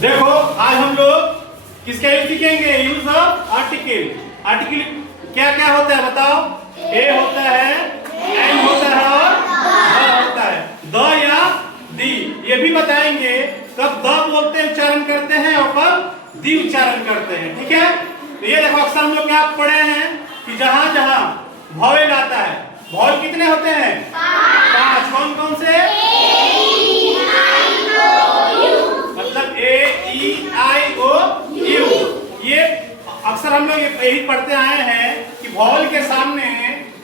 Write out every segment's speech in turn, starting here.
देखो आज हम लोग किसका यूज सीखेंगे, यूज ऑफ आर्टिकल। आर्टिकल क्या क्या होता है बताओ। ए होता है, एन होता है और द होता है। द या दी ये भी बताएंगे कब द बोलते हैं उच्चारण करते हैं और कब दी उच्चारण करते हैं। ठीक है, तो ये देखो अक्सर हम लोग क्या पढ़े हैं कि जहां जहां वॉवेल आता है, वॉवेल कितने होते हैं? 5। कौन कौन से? मतलब ए ई आई ओ यू। ये अक्सर हम लोग यही पढ़ते आए हैं कि वॉवेल के सामने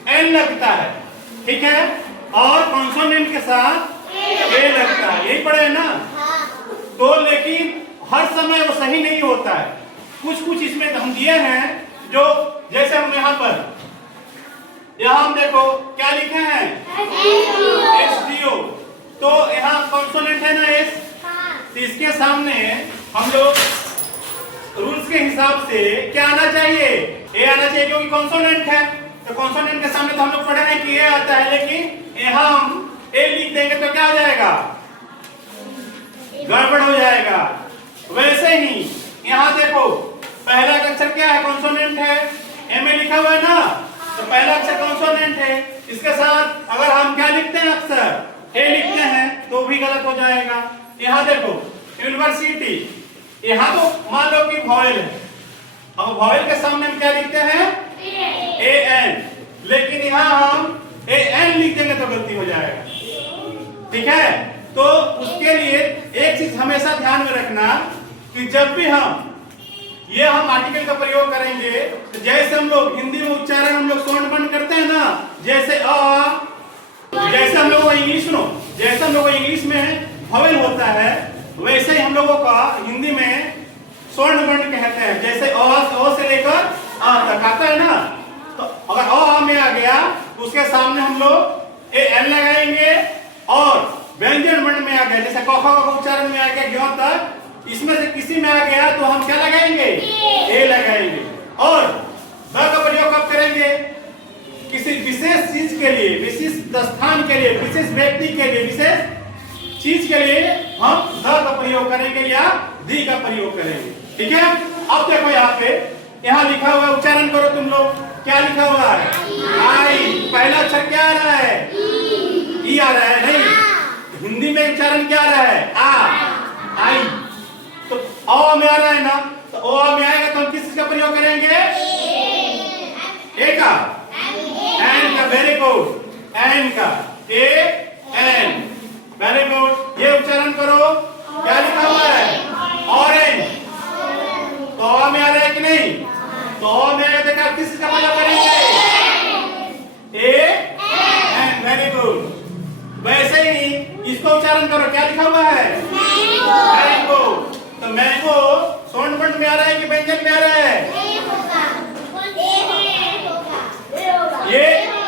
एन लगता है, ठीक है, और कॉन्सोनेंट के साथ ए लगता है, यही पढ़े हैं ना। तो लेकिन हर समय वो सही नहीं होता है। कुछ कुछ इसमें हम दिए हैं जो, जैसे हम यहाँ पर हम देखो क्या लिखे हैं, एसडीओ। तो यहाँ कॉन्सोनेंट है ना एस, तो इसके सामने हम लोग रूल्स के हिसाब से क्या आना चाहिए, ए आना चाहिए, क्योंकि कॉन्सोनेंट है। तो कॉन्सोनेंट के सामने तो हम लोग पढ़े हैं कि ए आता है, लेकिन यहाँ हम ए लिख देंगे तो क्या हो जाएगा, गड़बड़ हो जाएगा। वैसे ही यहाँ देखो पहला अक्षर क्या है, कॉन्सोनेंट है, ए में लिखा हुआ है ना, तो पहला अक्षर कॉन्सोनेंट है। इसके साथ अगर हम क्या लिखते हैं, अक्षर ए लिखते हैं तो भी गलत हो जाएगा। यहाँ देखो यूनिवर्सिटी, यहाँ तो मान लो कि वॉवेल है, अब वॉवेल के सामने हम क्या लिखते हैं, ए एन, लेकिन यहाँ हम ए एन लिख देंगे तो गलती हो जाएगा। ठीक है, तो उसके लिए एक चीज हमेशा ध्यान में रखना कि जब भी हम आर्टिकल का प्रयोग करेंगे तो जैसे हम लोग हिंदी में उच्चारण हम लोग स्वर्ण बंद करते हैं ना, जैसे जैसे हम लोगों को इंग्लिश में वॉवेल होता है, वैसे ही हम लोगों का हिंदी में स्वर्ण वर्ण कहते हैं। जैसे अ से लेकर आ तक आता है ना, तो अगर अ में आ गया तो उसके सामने हम लोग ए एन लगाएंगे, और व्यंजन वर्ण में आ गया जैसे क ख का उच्चारण में आ गया ज्ञ तक, इसमें से किसी में आ गया तो हम क्या लगाएंगे, ए लगाएंगे। और द का प्रयोग कब करेंगे, किसी विशेष चीज के लिए, विशेष स्थान के लिए, विशेष व्यक्ति के लिए, विशेष चीज के लिए हम द का प्रयोग करेंगे या दी का प्रयोग करेंगे। ठीक है, अब देखो यहाँ लिखा हुआ, उच्चारण करो तुम लोग, क्या लिखा हुआ है, आई। पहला अक्षर क्या आ रहा है, ई आ रहा है, नहीं हिंदी में उच्चारण क्या आ रहा है, आ, आई। तो अ में आ रहा है ना, तो अ में आएगा तो हम किस का प्रयोग करेंगे, ए का, एन का, वेरी गुड, एन का, ए एन, वेरी गुड। ये उच्चारण करो, क्या लिखा हुआ है, ऑरेंज। तो अ में आ रहा है कि नहीं, तो अ में आएगा तो क्या किस का प्रयोग करेंगे, ए एन, वेरी गुड। वैसे ही इसको उच्चारण करो, क्या लिखा हुआ है, मैंगो। तो मैंगो स्वर्ण वर्ण में आ रहा है कि व्यंजन में आ रहा है, ये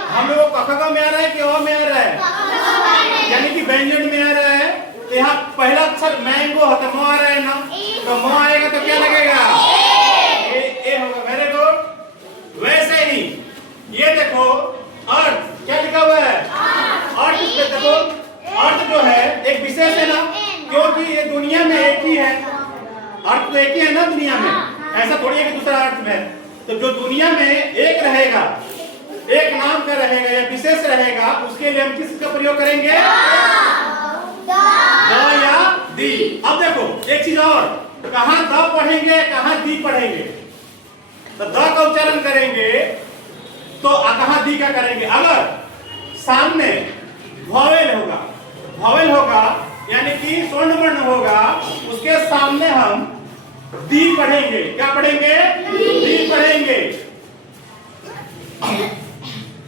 हम लोग कखगा में आ रहा है कि ओ में आ रहा है, यानी कि व्यंजन में आ रहा है। तो यहाँ पहला अक्षर मैंगो है तो म आ रहा है ना, तो म आएगा तो क्या लगेगा, ए होगा, वेरी गुड। वैसे ही ये देखो अर्थ, क्या लिखा हुआ है, अर्थ। देखो अर्थ जो है एक विशेष है ना, क्योंकि ये दुनिया में एक ही है, अर्थ तो एक ही है ना दुनिया में, ऐसा थोड़ी है कि दूसरा अर्थ में। तो जो दुनिया में एक रहेगा, एक नाम का रहेगा या विशेष रहेगा, उसके लिए हम किसका प्रयोग करेंगे, द या दी। अब देखो एक चीज और, कहां द पढ़ेंगे कहां दी पढ़ेंगे। तो द का उच्चारण करेंगे तो कहां दी का करेंगे, अगर सामने वॉवेल होगा यानी कि स्वर्ण वर्ण होगा, उसके सामने हम दी पढ़ेंगे। क्या पढ़ेंगे, दी पढ़ेंगे,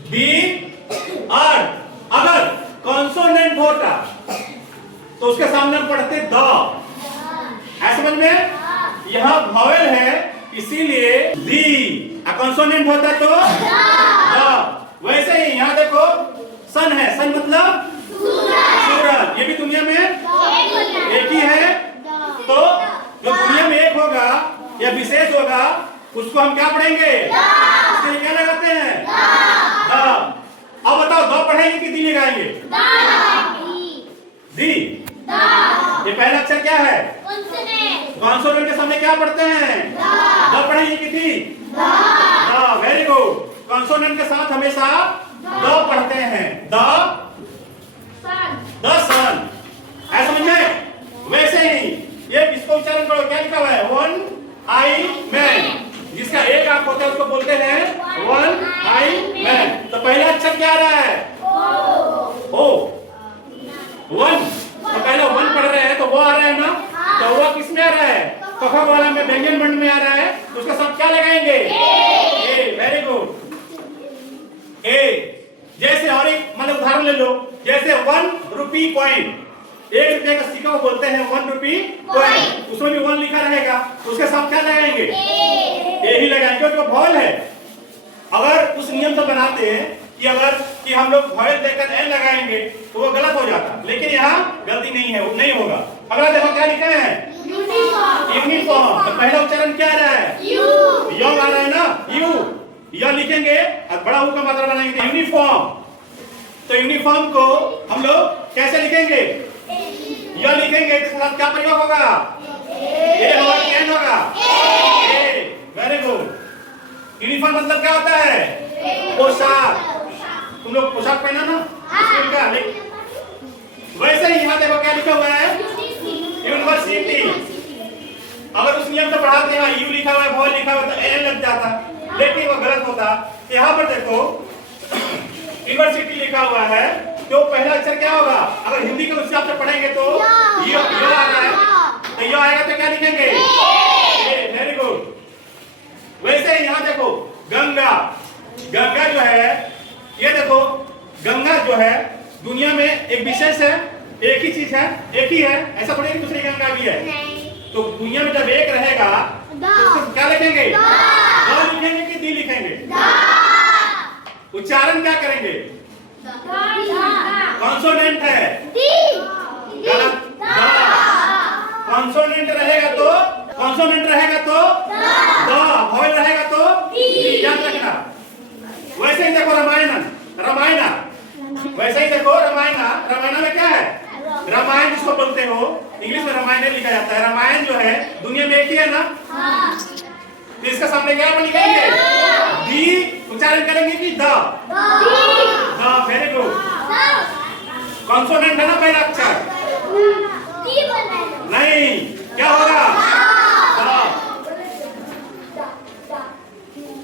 बी। और अगर कॉन्सोनेंट होता तो उसके सामने हम पढ़ते द, है समझ में। यहां वॉवेल है इसीलिए दी, कॉन्सोनेंट होता तो द। वैसे ही यहाँ देखो सन है, सन मतलब सूरज, ये भी दुनिया में एक ही है। तो जो दुनिया में एक होगा या विशेष होगा उसको हम क्या पढ़ेंगे, उसके लिए क्या लगाते हैं, द। अब बताओ द पढ़ेंगे कि दी लगाएंगे, दी। ये पहला अक्षर क्या है, कॉन्सोनेंट के सामने क्या पढ़ते हैं? द पढ़ेंगे कितनी? द। Very good. कॉन्सोनेंट के साथ हमेशा द पढ़ते हैं। द सन। ऐसा समझ में? वैसे ही ये इसको उच्चारण करो, क्या लिखा हुआ है? One I man. जिसका एक आंख होता है उसको बोलते हैं वन आई मैन। तो पहला अक्षर क्या आ रहा है? ओ। वन। तो पहले वन पढ़ रहे हैं तो वो आ रहा है ना? तो वो किस में आ रहा है? कखा वाला में, व्यंजन वर्ण में आ रहा है। तो उसके साथ क्या लगाएंगे? ए। Very good. ए। जैसे और एक मतलब उदाहरण ले लो, जैसे 1 रुपी कॉइन। 1 रुपये का सिक्का को बोलते हैं 1 रुपी कॉइन। उसमें भी 1 लिखा रहेगा। उसके साथ क्या लगाएंगे? ए ही लगाएंगे क्योंकि वो वॉवल है। अगर उस नियम से बनाते हैं कि हम लोग वॉवल देकर एन लगाएंगे तो वो गलत हो जाता, लेकिन यहाँ गलती नहीं है, नहीं होगा। अगला देखो क्या लिखे हैं? यूनिफॉर्म। तो पहला उच्चारण क्या आ रहा है? यू आ रहा है ना? यू। यह लिखेंगे और बड़ा ऊ का मात्रा बनाएंगे यूनिफॉर्म। तो यूनिफॉर्म को हम लोग कैसे लिखेंगे? यह लिखेंगे तो साथ क्या प्रयोग होगा? ए होगा कि एन होगा? ए। Very good. यूनिफॉर्म मतलब क्या होता है? पोशाक। तुम लोग पोशाक पहना ना स्कूल का, वैसे ही यहाँ देखो क्या लिखा हुआ है? यूनिवर्सिटी। अगर उस नियम से पढ़ाते हैं यू लिखा हुआ है, वॉवल लिखा हुआ है तो एन लग जाता, लेकिन वो गलत होता। यहाँ पर देखो यूनिवर्सिटी लिखा हुआ है तो पहला अक्षर क्या होगा? अगर हिंदी के हिसाब से पढ़ेंगे तो यो आ रहा है, तो यो आएगा तो क्या लिखेंगे? ए। Very good. वैसे ही यहाँ देखो गंगा। गंगा जो है, ये देखो गंगा जो है दुनिया में एक विशेष है, एक ही चीज है, एक ही है, ऐसा थोड़ी कि दूसरी गंगा भी है। तो दुनिया में जब एक रहेगा तो क्या लिखेंगे? द लिखेंगे कि दी लिखेंगे? उच्चारण क्या करेंगे? कॉन्सोनेंट है। गलत। कॉन्सोनेंट रहेगा तो द, वॉवल रहेगा तो दी। याद रखना। वैसे ही देखो रामायण। वैसे ही देखो रामायण में क्या है? रामायण जिसको बोलते हो, इंग्लिश में रामायण लिखा जाता है। रामायण जो है दुनिया में एक ही है ना? तो इसके सामने क्या लिखेंगे? दी। उच्चारण करेंगे कि द? Very good. कॉन्सोनेंट है ना पहला अक्षर? नहीं, क्या होगा?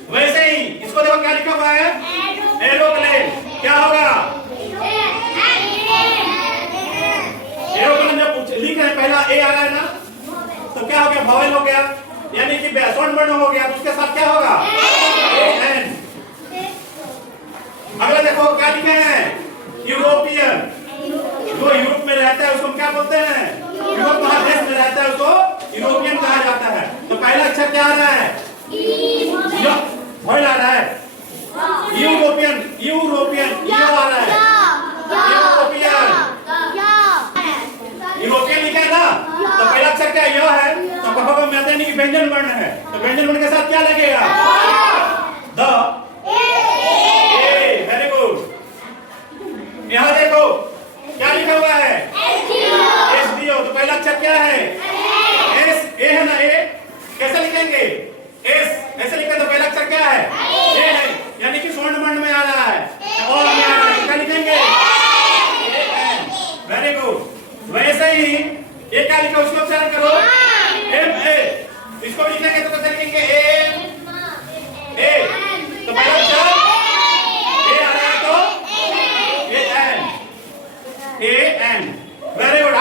वैसे ही इसको देखो क्या लिखा हुआ है? एरोप्लेन। क्या होगा? एरोप्लेन जब लिख रहे हैं पहला ए आ रहा है ना, तो क्या हो गया? वॉवल हो गया, यानी कि स्वर्ण वर्ण हो गया। तो उसके साथ क्या होगा? एन। अगला देखो क्या लिखे हैं? यूरोपियन। जो यूरोप में रहता है उसको क्या बोलते हैं? यूरोप महादेश में रहता है उसको यूरोपियन कहा जाता है। तो पहला अक्षर क्या आ रहा है? वॉवल आ रहा है। यूरोपियन यू आ रहा है। यूरोपियन लिखा है ना? तो पहला अक्षर क्या यह है? तो कहोगे मैं यानी कि व्यंजन वर्ण है, तो व्यंजन वर्ण के साथ क्या लगेगा? द। Very good. यहाँ देखो क्या लिखा हुआ है? एसडीओ। तो पहला अक्षर क्या है? एस। ए है ना? ए कैसे लिखेंगे? एस ऐसे लिखें तो पहला अक्षर क्या है? ए है, यानी कि स्वर्ण वर्ण में आ रहा है और में आ रहा है। क्या लिखेंगे? Very good. वैसे ही ये क्या लिखा उसको उच्चारण करो? M A. इसको लिखेंगे तो कैसे लिखेंगे? M A. तो पहला अक्षर ए आ रहा है तो ए एन। Very good.